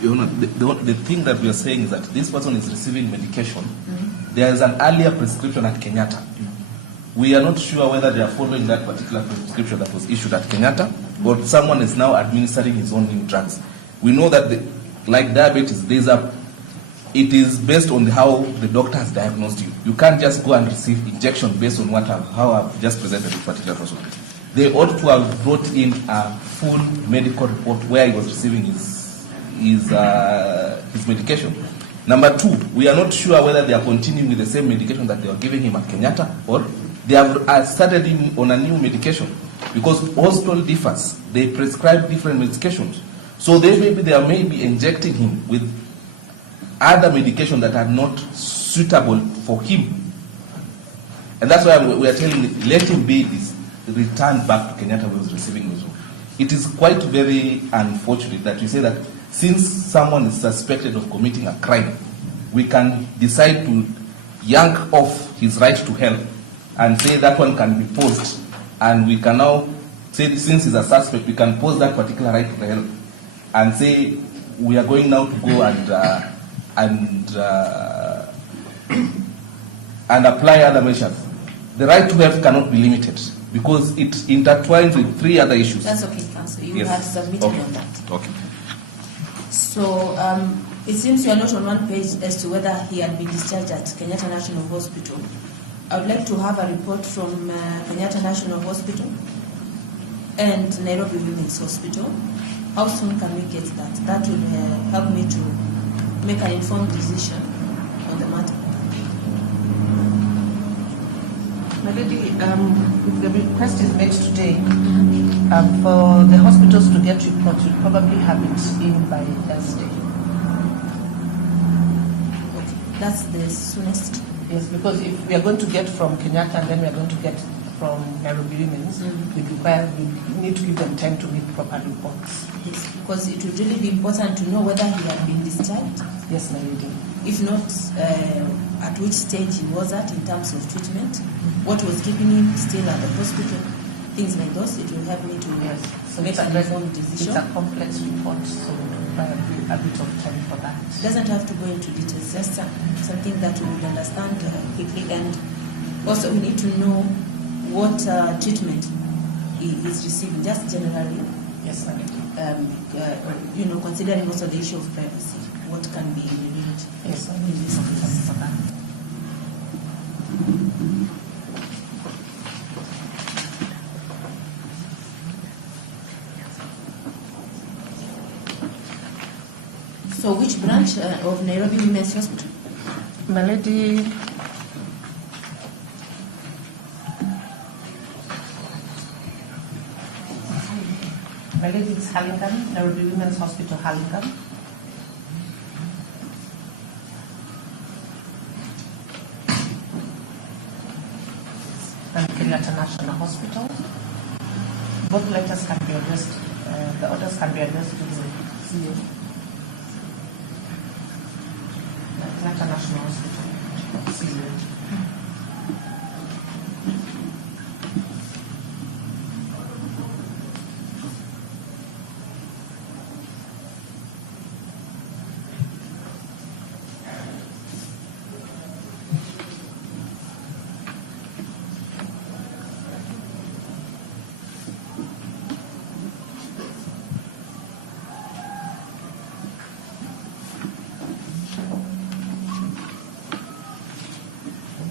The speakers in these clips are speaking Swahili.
Your Honor, the thing that we are saying is that this person is receiving medication. There is an earlier prescription at Kenyatta. We are not sure whether they are following that particular prescription that was issued at Kenyatta, or someone is now administering his own new drugs. We know that, like diabetes, it is based on how the doctor has diagnosed you. You can't just go and receive injection based on how I've just presented this particular person. They ought to have brought in a full medical report where he was receiving his medication. Number two, we are not sure whether they are continuing with the same medication that they were giving him at Kenyatta, or they have started him on a new medication, because hospital differs. They prescribe different medications. So they may be injecting him with other medication that are not suitable for him. And that's why we are telling him, let him be returned back to Kenyatta where he was receiving those. It is quite very unfortunate that you say that since someone is suspected of committing a crime, we can decide to yank off his right to health and say that one can be paused, and we can now say, since he's a suspect, we can pause that particular right to health and say we are going now to go and apply other measures. The right to health cannot be limited because it intertwines with three other issues. That's okay, Council. You Yes. have submitted on that. Okay. So it seems you are not on one page as to whether he had been discharged at Kenyatta National Hospital. I would like to have a report from Kenyatta National Hospital and Nairobi Women's Hospital. How soon can we get that? That will help me to make an informed decision on the matter. My lady, if the request is made today, for the hospitals to get reports, we'll probably have it in by Thursday. Okay. That's the soonest. Yes, because if we are going to get from Kenyatta and then we are going to get from Nairobi Women's, we need to give them time to make proper reports. Yes, because it would really be important to know whether he had been discharged. Yes, my lady. If not, at which stage he was at in terms of treatment, what was keeping him still at the hospital, things like those. It will help me to make an informed decision. It's a complex report, so a bit of time for that. It doesn't have to go into details, just something that we would understand quickly. And also we need to know what treatment he is receiving, just generally. Yes, ma'am. Considering also the issue of privacy, what can be revealed. Yes, I need some time for that. So which branch of Nairobi Women's Hospital? My lady, it's Hurlingham, Nairobi Women's Hospital, Hurlingham. And Kenyatta National Hospital. Both letters can be addressed, the orders can be addressed to the CEO. Kenyatta National Hospital, CEO.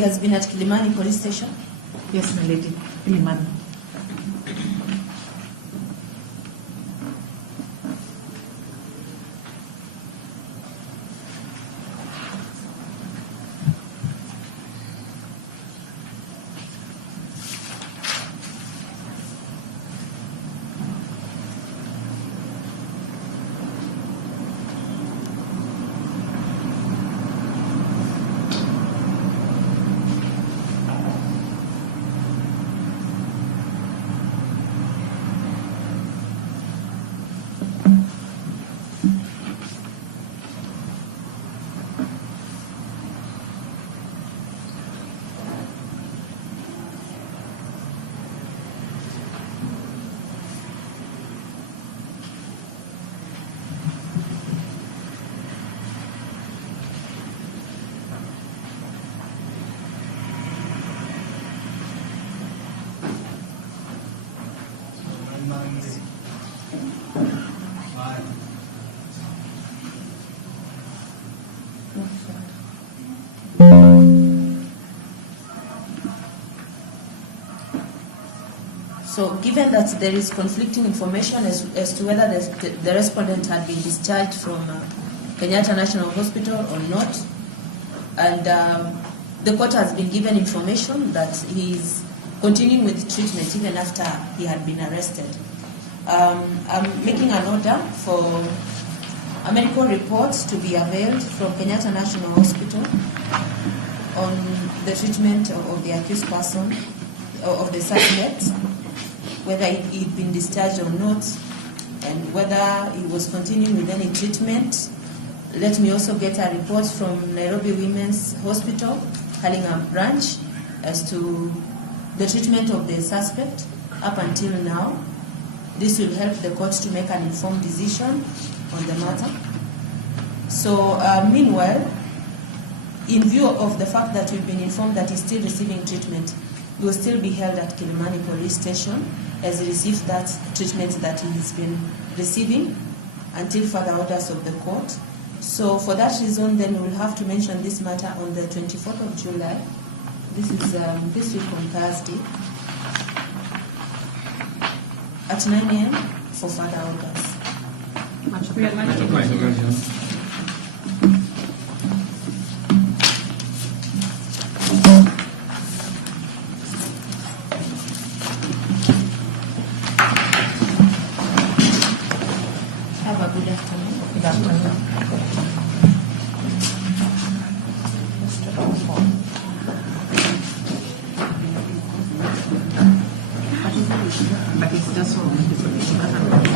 he has been at Kilimani police station? Yes, my lady. Kilimani. So, given that there is conflicting information as to whether the respondent had been discharged from Kenyatta National Hospital or not, and the court has been given information that he is continuing with treatment even after he had been arrested. I'm making an order for a medical report to be availed from Kenyatta National Hospital on the treatment of the accused person, of the suspect, whether he'd been discharged or not, and whether he was continuing with any treatment. Let me also get a report from Nairobi Women's Hospital, Hurlingham branch, as to the treatment of the suspect up until now. This will help the court to make an informed decision on the matter. So, meanwhile, in view of the fact that we've been informed that he's still receiving treatment, he will still be held at Kilimani police station as he receives that treatment that he's been receiving until further orders of the court. So for that reason, then we'll have to mention this matter on the 24th of July. This is this week on Thursday at 9 a.m. for further orders. Have a good afternoon. Good afternoon. But it's just so